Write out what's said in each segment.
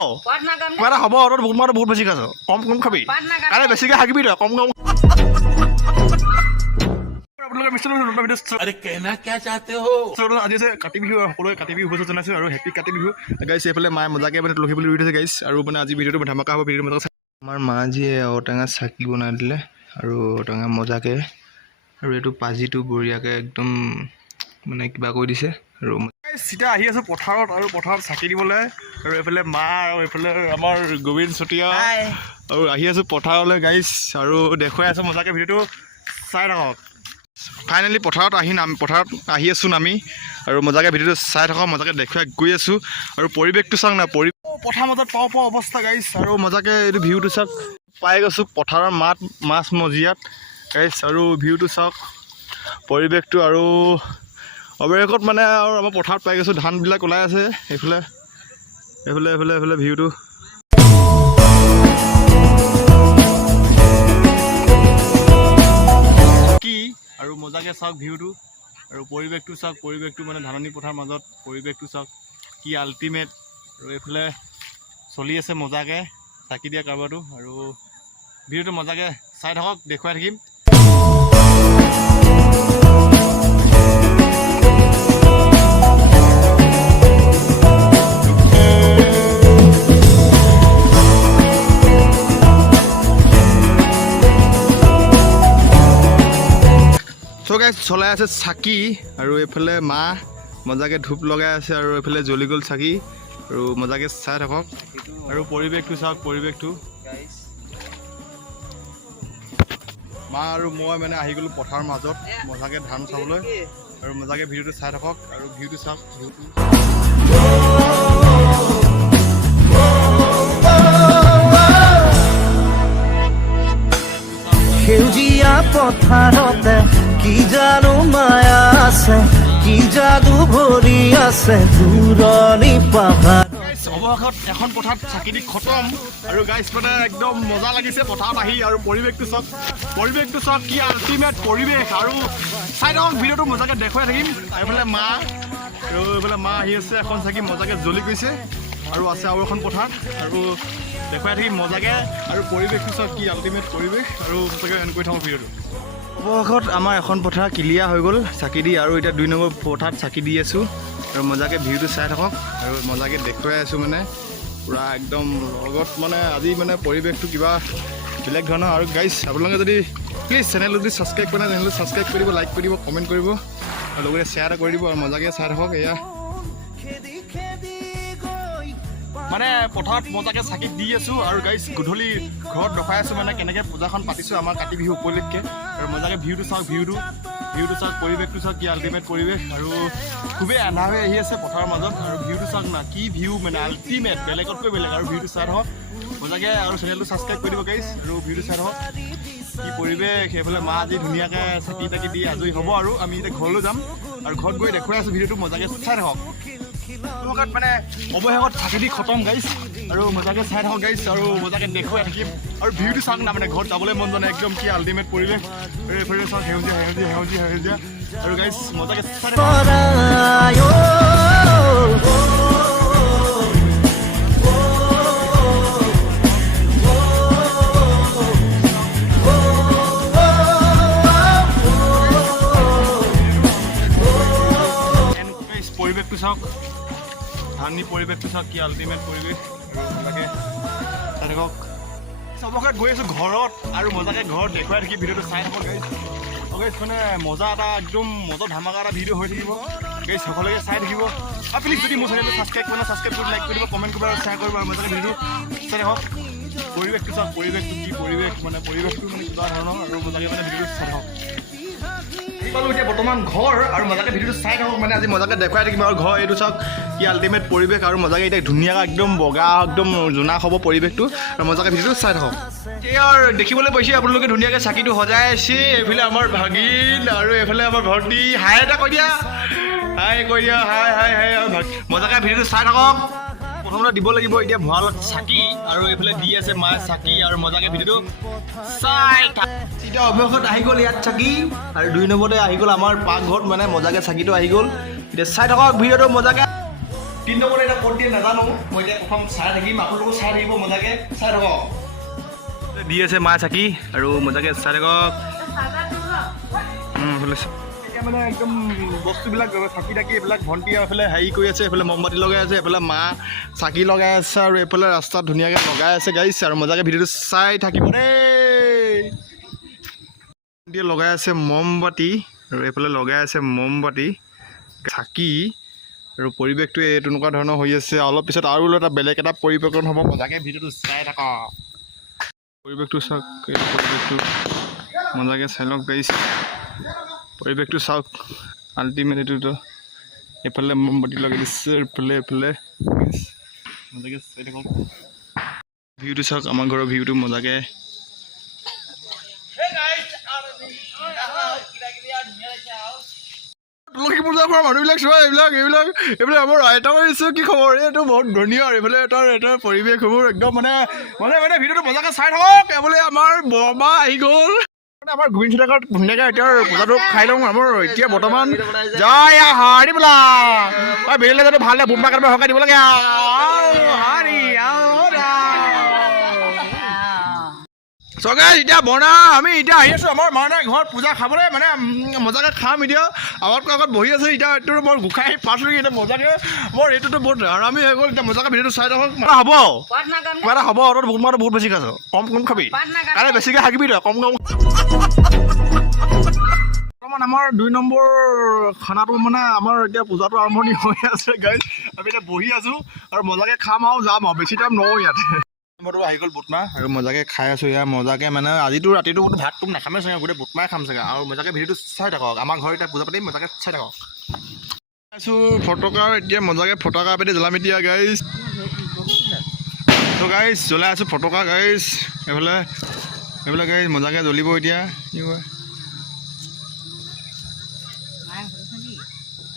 এটা হ'ব তই বহুত বেছি খাইছ কম খাবি আৰে বেছিকৈ হাগিবি তই কম আজি আছে কাতি বিহু সকলোৱে কাতি বিহু শুভেচ্ছা জনাইছোঁ আৰু হেপী কাতি বিহু গাইছ এইফালে মায়ে মজাকে মানে তুলসী বুলি ৰুই থৈছে গাইছ আৰু মানে আজি ভিডিঅ'টো ধামাকা হ'ব ভিডিঅ'টো মজাকে আমাৰ মাজিয়ে ঔটেঙা চাকি বনাই দিলে আৰু ঔটেঙা মজাকে আৰু এইটো পাজিটো বঢ়িয়াকৈ একদম মানে কিবা কৰি দিছে আৰু চিধা আহি আছোঁ পথাৰত আৰু পথাৰত চাকি দিবলৈ আৰু এইফালে মা আৰু এইফালে আমাৰ গোবিন্দ চুতীয়া আৰু আহি আছোঁ পথাৰলৈ গাইছ আৰু দেখুৱাই আছোঁ মজাকৈ ভিডিঅ'টো চাই থাকক ফাইনেলি পথাৰত আহি আছোঁ নামি আৰু মজাকৈ ভিডিঅ'টো চাই থাকক মজাকৈ দেখুৱাই গৈ আছোঁ আৰু পৰিৱেশটো চাওক না পথাৰ মাজত পাওঁ অৱস্থা গাইছ আৰু মজাকৈ এইটো ভিউটো চাওক পাই গৈছোঁ পথাৰৰ মাছ মজিয়াত গাইছ আৰু ভিউটো চাওক পৰিৱেশটো আৰু অৱশেষত মানে আৰু আমাৰ পথাৰত পাই গৈছোঁ ধানবিলাক ওলাই আছে এইফালে ভিউটো কি আৰু মজাকৈ চাওক ভিউটো আৰু পৰিৱেশটো চাওক পৰিৱেশটো মানে ধাননি পথাৰৰ মাজত পৰিৱেশটো চাওক কি আল্টিমেট আৰু এইফালে চলি আছে মজাকৈ চাকি দিয়া কাৰবাৰটো আৰু ভিডিঅ'টো মজাকৈ চাই থাকক দেখুৱাই থাকিম চলাই আছে চাকি আৰু এইফালে মা মজাকৈ ধূপ লগাই আছে আৰু এইফালে জ্বলি গ'ল চাকি আৰু মজাকৈ চাই থাকক আৰু পৰিৱেশটো চাওক পৰিৱেশটো মা আৰু মই মানে আহি গ'লোঁ পথাৰৰ মাজত মজাকৈ ধান চাবলৈ আৰু মজাকৈ ভিডিঅ'টো চাই থাকক আৰু ভিউটো চাওক ভিউটো সেউজীয়া পথাৰতে কি জানো মায়া আছে কি যাদু ভৰি আছে দূৰণি পাহাৰ অৱশেষত এখন পথাৰত চাকি দি খতম আৰু গাইছ মানে একদম মজা লাগিছে পথাৰত আহি আৰু পৰিৱেশটো চাওক কি আল্টিমেট পৰিৱেশ আৰু চাই থাকক ভিডিঅ'টো মজাকৈ দেখুৱাই থাকিম এইফালে মা আৰু এইফালে মা আহি আছে এখন চাকি মজাকৈ জ্বলি গৈছে আৰু আছে আৰু এখন পথাৰ আৰু দেখুৱাই থাকিম মজাকৈ আৰু পৰিৱেশটো চাওক কি আল্টিমেট পৰিৱেশ আৰু সঁচাকৈ এণ্ড কৰি থাকক ভিডিঅ'টো অৱশেষত আমাৰ এখন পথাৰ ক্লিয়াৰ হৈ গ'ল চাকি দি আৰু এতিয়া 2 নম্বৰ পথাৰত চাকি দি আছোঁ আৰু মজাকৈ ভিউটো চাই থাকক আৰু মজাকৈ দেখুৱাই আছোঁ মানে পূৰা একদম লগত মানে আজি মানে পৰিৱেশটো কিবা বেলেগ ধৰণৰ আৰু গাইছ আপোনালোকে যদি প্লিজ চেনেলটো যদি ছাবস্ক্ৰাইব কৰা নাই চেনেলটো ছাবস্ক্ৰাইব কৰিব লাইক কৰিব কমেণ্ট কৰিব আৰু লগতে শ্বেয়াৰ কৰি দিব আৰু মজাকৈ চাই থাকক এয়া মানে পথাৰত মজাকৈ চাকি দি আছোঁ আৰু গাইছ গধূলি ঘৰত ৰখাই আছোঁ মানে কেনেকৈ পূজাখন পাতিছোঁ আমাৰ কাতি বিহু উপলক্ষে আৰু মজাকৈ ভিউটো চাওক ভিউটো চাওক পৰিৱেশটো চাওক কি আল্টিমেট পৰিৱেশ আৰু খুবেই এন্ধাৰ হৈ আহি আছে পথাৰৰ মাজত আৰু ভিউটো চাওক না কি ভিউ মানে আল্টিমেট বেলেগতকৈ বেলেগ আৰু ভিউটো চাই থাকক মজাকৈ আৰু চেনেলটো ছাবস্ক্ৰাইব কৰি দিব গাইছ আৰু ভিউটো চাই থাকক কি পৰিৱেশ সেইফালে মা আজি ধুনীয়াকৈ চাকি তাকি দি আজৰি হ'ব আৰু আমি এতিয়া ঘৰলৈ যাম আৰু ঘৰত গৈ দেখুৱাই আছোঁ ভিডিঅ'টো মজাকৈ চাই থাকক মানে অৱশেষত চাকি দি খতম গাইছ আৰু মজাকৈ চাই থাকক গাইছ আৰু মজাকৈ দেখুৱাই থাকিম আৰু ভিউটো চাওক না মানে ঘৰত যাবলৈ মন যোৱা নাই একদম কি আল্টিমেট পৰিৱেশ আৰু এইফালে চাওক সেউজীয়া আৰু গাইছ মজাকৈ চাই থাকক পৰিৱেশটো চাওক ধাননি পৰিৱেশটো চাওক কি আল্টিমেট পৰিৱেশ আৰু মজাকৈ চাই থাকক চবকে গৈ আছোঁ ঘৰত আৰু মজাকৈ ঘৰত দেখুৱাই থাকি ভিডিঅ'টো চাই থাকক গাইছ মানে মজা এটা একদম মজা ধামাকা এটা ভিডিঅ' হৈ থাকিব গাইছ সকলোকে চাই থাকিব আৰু প্লিজ যদি মোৰ চেনেলটো ছাবস্ক্ৰাইব কৰা ছাবস্ক্ৰাইব কৰি লাইক কৰিব কমেণ্ট কৰিব আৰু শ্বেয়াৰ কৰিব আৰু মজাকৈ ভিডিঅ'টো চাই থাকক পৰিৱেশটো চাওক পৰিৱেশটো কি পৰিৱেশ মানে পৰিৱেশটো মানে কিবা ধৰণৰ আৰু মজাকৈ মানে ভিডিঅ'টো চাই থাকক পালোঁ এতিয়া বৰ্তমান ঘৰ আৰু মজাকৈ ভিডিঅ'টো চাই থাকক মানে আজি মজাকৈ দেখুৱাই থাকিম আৰু ঘৰ এইটো চাওক কি আল্টিমেট পৰিৱেশ আৰু মজাকৈ এতিয়া ধুনীয়াকৈ একদম বগা একদম জোনাক হ'ব পৰিৱেশটো আৰু মজাকৈ ভিডিঅ'টো চাই থাকক এতিয়া আৰু দেখিবলৈ পাইছে আপোনালোকে ধুনীয়াকৈ চাকিটো সজাই আছে এইফালে আমাৰ ভাগিন আৰু এইফালে আমাৰ ভণ্টি হাই এটা কৈ দিয়া হাই মজাকৈ ভিডিঅ'টো চাই থাকক প্ৰথমতে দিব লাগিব এতিয়া ভঁৰালত চাকি আৰু এইফালে দি আছে মায়ে চাকি আৰু মজাকৈ ভিডিঅ'টো চাই এতিয়া অৱশেষত আহি গ'ল ইয়াত চাকি আৰু 2 নম্বৰতে আহি গ'ল আমাৰ পাকঘৰত মানে মজাকৈ চাকিটো আহি গ'ল এতিয়া চাই থাকক ভিডিঅ'টো মজাকৈ 3 নম্বৰ এটা ক'ত দিয়ে নাজানো মই এতিয়া প্ৰথম চাই থাকিম আপোনালোকো চাই থাকিব মজাকে চাই থাকক দি আছে মা চাকি আৰু মজাকে চাই থাকক এতিয়া মানে একদম বস্তুবিলাক চাকি তাকি এইবিলাক ভণ্টি এইফালে হেৰি কৰি আছে এইফালে মমবাতি লগাই আছে এইফালে মা চাকি লগাই আছে আৰু এইফালে ৰাস্তাত ধুনীয়াকৈ লগাই আছে গাইছ আৰু মজাকে ভিডিঅ'টো চাই থাকিব দেই লগাই আছে মমবাতি আৰু এইফালে লগাই আছে মমবাতি চাকি আৰু পৰিৱেশটো এই তেনেকুৱা ধৰণৰ হৈ আছে অলপ পিছত আৰু এটা বেলেগ এটা পৰিৱেশন হ'ব মজাকে ভিডিঅ'টো চাই থাকক পৰিৱেশটো চাওক পৰিৱেশটো মজাকে চাই লওক গাইছ পৰিৱেশটো চাওক আল্টিমেট এইটোতো এইফালে মমবাতি লগাই দিছে এইফালে মজাকে চাই থাকক ভিউটো চাওক আমাৰ ঘৰৰ ভিউটো মজাকে তুলসী পূজা কৰা মানুহবিলাক চোৱা এইবিলাক আমাৰ আইতা মাৰিছোঁ কি খবৰ এইটো বহুত ধুনীয়া আৰু এইফালে এটা পৰিৱেশবোৰ একদম মানে ভিডিঅ'টো মজাকে চাই থাকক এইফালে আমাৰ বৰমা আহি গ'ল মানে আমাৰ গোবিন্দ চুদাকত ধুনীয়াকৈ এতিয়া পূজাটো খাই লওঁ আমাৰ এতিয়া বৰ্তমান জয় হাৰি বোলা বেলেগ যাতে ভালদৰে বুট মাৰ সকাই দিব লাগে হাৰি চগাই এতিয়া বনা আমি এতিয়া আহি আছোঁ আমাৰ মানে ঘৰত পূজা খাবলৈ মানে মজাকৈ খাম এতিয়া আগতকৈ আগত বহি আছোঁ এতিয়া এইটো মই গোসাঁই পাছলো এতিয়া মজাকৈ মোৰ এইটোতো বহুত আৰামি হৈ গ'ল এতিয়া মজাকৈ ভিডিঅ'টো চাই থাকক হ'ব কিবা এটা হ'ব তই বুট মাৰটো বহুত বেছি খাইছ কম খাবি কাইলৈ বেছিকৈ হাকিবি তই কম বৰ্তমান আমাৰ 2 নম্বৰ খানাটো মানে আমাৰ এতিয়া পূজাটো আৰম্ভণি হৈ আছে গাইজ আমি এতিয়া বহি আছোঁ আৰু মজাকৈ খাম আৰু যাম আৰু বেছি টাইম নহওঁ ইয়াত মইতো আহি গ'ল বুটমাহ আৰু মজাকৈ খাই আছোঁ ইয়াৰ মজাকৈ মানে আজিতো ৰাতিটো ভাতটো নাখামেই চাগে গোটেই বুটমাহে খাম চাগে আৰু মজাকৈ ভিডিঅ'টো চাই থাকক আমাৰ ঘৰত এতিয়া পূজা পাতি মজাকৈ চাই থাকক আছোঁ ফটকা এতিয়া মজাকৈ ফটকা পাতি জ্বলাম এতিয়া গাইজ ত' গাইজ জ্বলাই আছোঁ ফটকা গাইজ এইফালে গাইজ মজাকৈ জ্বলিব এতিয়া কি কয়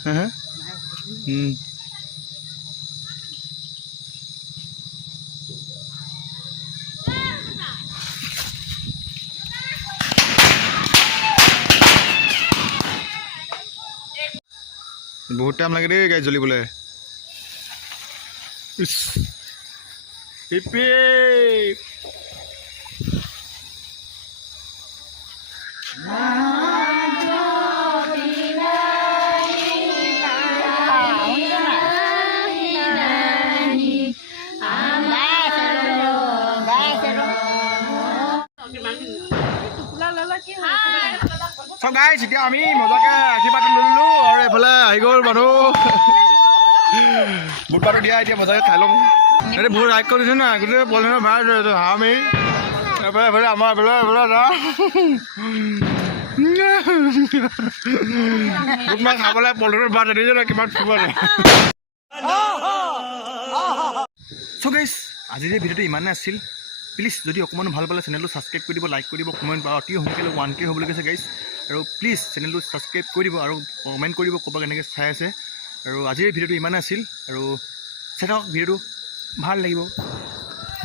হে বহুত টাইম লাগে দেই গাড়ী জ্বলিবলৈ So guys, এতিয়া আমি মজাকে আশীৰ্বাদ ললোঁ আৰু এইফালে আহি গ'ল মানুহ বুটবাটো দিয়া এতিয়া মজাকে খাই লওঁ এতিয়া বহুত ৰাইড কৰিছোঁ না গোটেই পলিথিনৰ ভাড়া হামি এইফালে আমাৰ এইফালে বুটমাহ খাবলৈ পলিথিনৰ ভাড়া দিছে কিমান ফুৰিব So guys, আজিৰ ভিডিঅ'টো ইমানে আছিল প্লিজ যদি অকণমান ভাল পালে চেনেলটো ছাবস্ক্ৰাইব কৰি দিব লাইক কৰি দিব কমেণ্ট বা অতি সোনকালে 1K হ'বলৈ গৈছে গাইজ আৰু প্লিজ চেনেলটো ছাবস্ক্ৰাইব কৰি দিব আৰু কমেণ্ট কৰি দিব ক'ৰবাত কেনেকৈ চাই আছে আৰু আজিৰ ভিডিঅ'টো ইমানে আছিল আৰু চাই থাকক ভিডিঅ'টো ভাল লাগিব